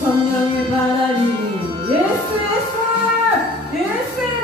성령의 바람이 예수 예수 예수